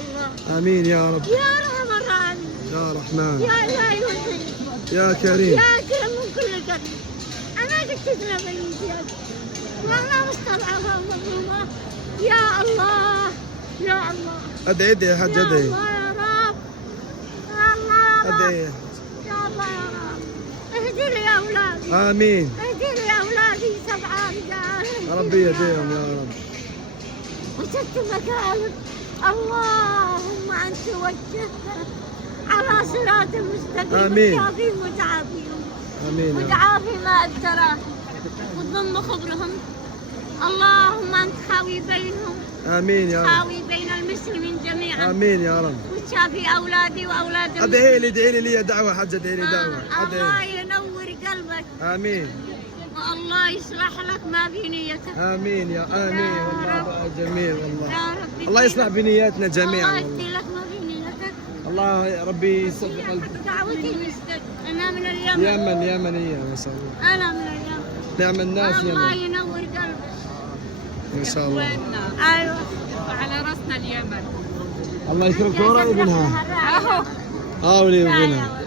الله. امين يا رب. يا رمضان. يا رحمن. يا إلهي وانت. يا كريم. يا كريم من كل قلب. أنا قلت لك بالامتياز. والله مستضعفة ومظلومة. يا الله. يا الله. ادعي ادعي يا حاج يا ادعي. الله يا رب. يا الله يا رب. ادعي. يا الله يا رب. اهدي لي يا أولادي. امين. اهدي لي يا أولادي 7 رجال. ربي يهديهم يا رب. وست مكالب. اللهم أنت وجهها على صراط المستقيم. آمين. وتعافيهم وتعافيهم. امين يا رب. وتعافي ما أبتراهم وتضم خبرهم. اللهم أنت حاوي بينهم. امين يا رب. حاوي بين المسلمين جميعا. امين يا رب. وتشافي أولادي وأولاد ادعي لي لي دعوه حج ادعي لي دعوه. الله ادعي. ينور قلبك. امين. والله يصلح لك ما في نيتك. امين يا امين والله جميل والله. يا رب الله يصلح بنياتنا جميعا الله والله. يهدي لك ما في نيتك. الله ربي يصدق قلبك. دعوتي مستد. أنا من اليمن. يمنيه ما شاء الله. أنا من اليمن. نعم الناس الله يمن ينور قلبك. ما شاء الله. أيوه. وعلى راسنا اليمن. الله يكرمك. وين ابنها؟ أهو. ولي ابنها.